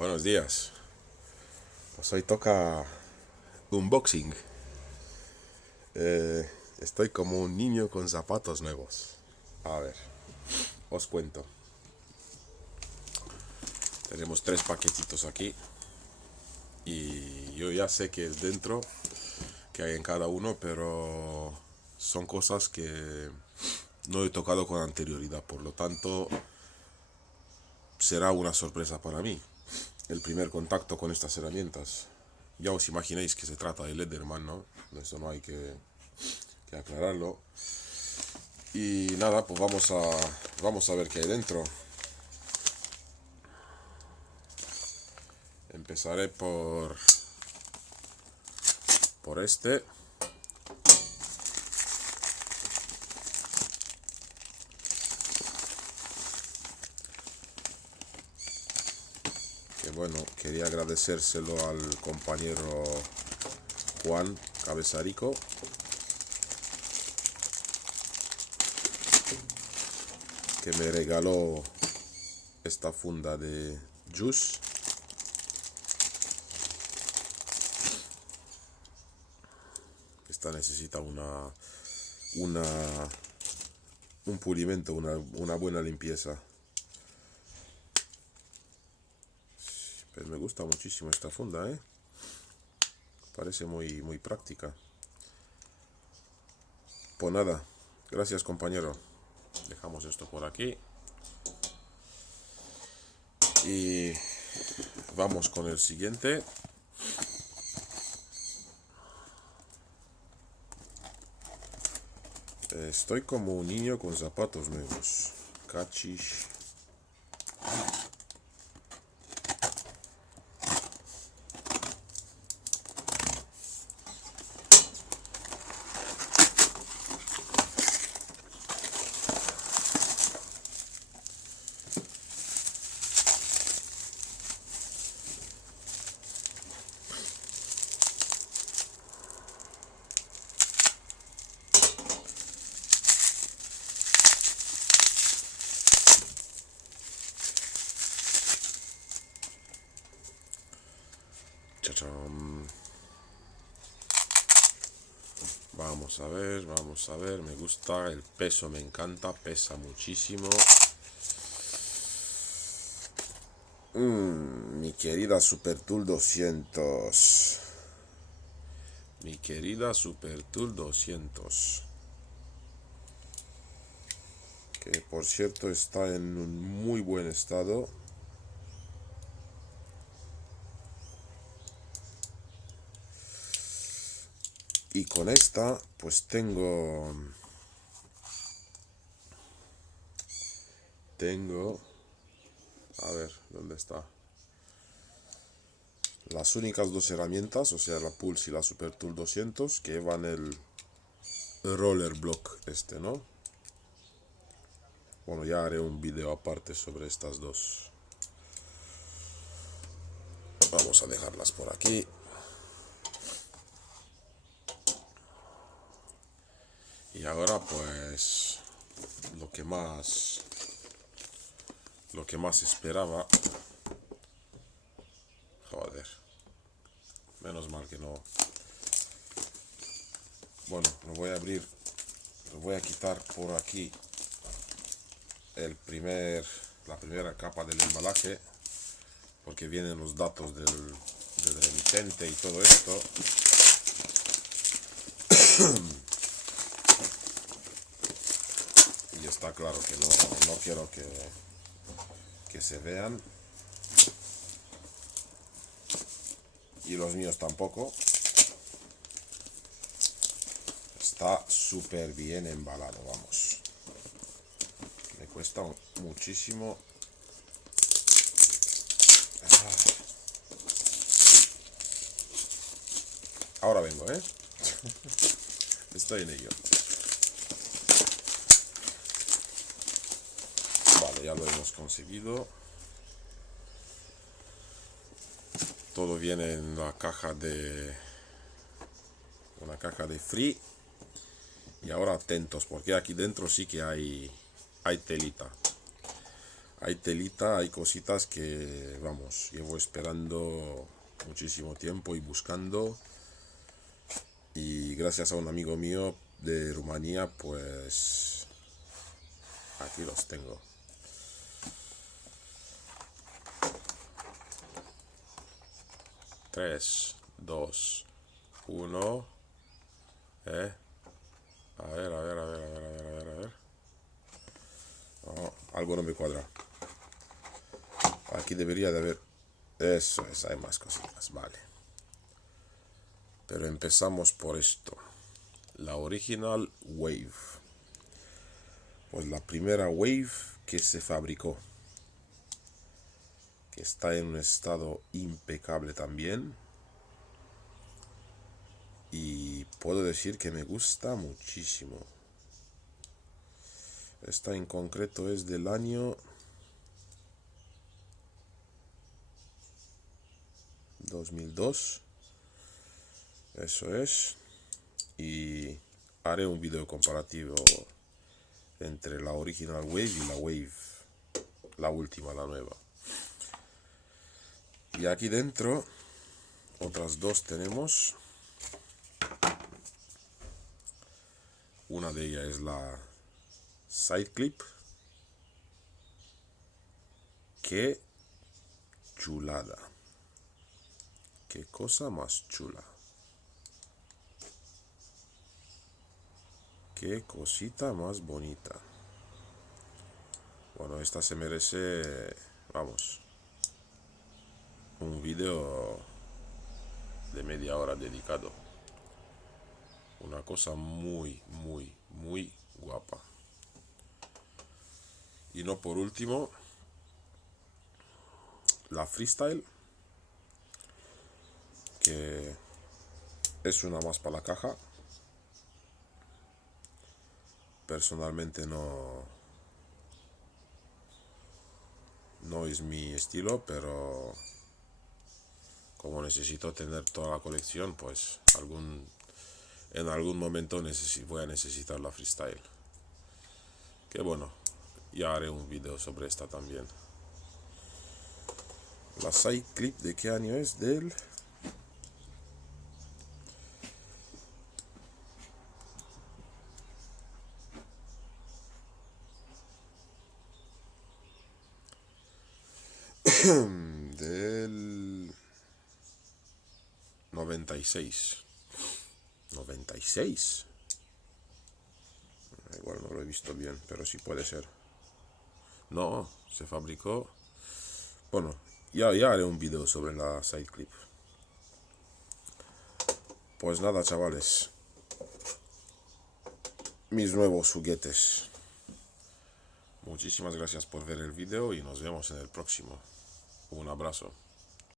Buenos días. Pues hoy toca unboxing. Estoy como un niño con zapatos nuevos. A ver, os cuento. Tenemos 3 paquetitos aquí. Y yo ya sé qué es dentro, que hay en cada uno, pero son cosas que no he tocado con anterioridad. Por lo tanto, será una sorpresa para mí. El primer contacto con estas herramientas. Ya os imagináis que se trata de Leatherman, ¿no? Eso no hay que aclararlo. Y nada, pues vamos a ver qué hay dentro. Empezaré por este. Que bueno, quería agradecérselo al compañero Juan Cabezarico, que me regaló esta funda de Juice. Esta necesita un pulimento, una buena limpieza. Pero me gusta muchísimo esta funda, ¿eh? Parece muy práctica. Pues nada, gracias compañero. Dejamos esto por aquí. Y vamos con el siguiente. Estoy como un niño con zapatos nuevos. Cachish. Chacham. Vamos a ver, me gusta, el peso me encanta, pesa muchísimo. Mi querida Super Tool 200. Mi querida Super Tool 200. Que por cierto está en un muy buen estado. Y con esta pues tengo a ver, ¿dónde está? Las únicas dos herramientas, o sea, la Pulse y la Super Tool 200, que llevan el roller block este, ¿no? Bueno, ya haré un vídeo aparte sobre estas dos. Vamos a dejarlas por aquí. Y ahora pues lo que más esperaba. Joder. Menos mal que no. Bueno, lo voy a abrir. Lo voy a quitar por aquí la primera capa del embalaje, porque vienen los datos del remitente y todo esto. Y está claro que no quiero que se vean. Y los míos tampoco. Está súper bien embalado, vamos. Me cuesta muchísimo. Ahora vengo, ¿eh? Estoy en ello. Vale, ya lo hemos conseguido. Todo viene en una caja de free. Y ahora atentos, porque aquí dentro sí que hay telita. hay telita, hay cositas que, vamos, llevo esperando muchísimo tiempo y buscando. Y gracias a un amigo mío de Rumanía, pues aquí los tengo. Tres, dos, uno. A ver, a ver, a ver, a ver, a ver, a ver. No, algo no me cuadra. Aquí debería de haber. Eso es, hay más cositas, vale. Pero empezamos por esto. La original Wave. Pues la primera Wave que se fabricó. Que está en un estado impecable también. Y puedo decir que me gusta muchísimo. Esta en concreto es del año 2002. Eso es. Y haré un video comparativo entre la original Wave y la Wave, la última, la nueva. Y aquí dentro otras dos tenemos. Una de ellas es la Side Clip. Qué chulada. Qué cosa más chula. Qué cosita más bonita. Bueno, esta se merece, vamos, un video de media hora dedicado. Una cosa muy, muy, muy guapa. Y no por último, la Freestyle, que es una más para la caja. Personalmente no es mi estilo, pero como necesito tener toda la colección, pues en algún momento voy a necesitar la Freestyle. Que bueno, ya haré un video sobre esta también. La Side Clip, ¿de qué año es? Del del 96. 96. Igual no lo he visto bien, pero sí puede ser. No, se fabricó. Bueno, ya haré un video sobre la Side Clip. Pues nada, chavales. Mis nuevos juguetes. Muchísimas gracias por ver el video y nos vemos en el próximo. Un abrazo.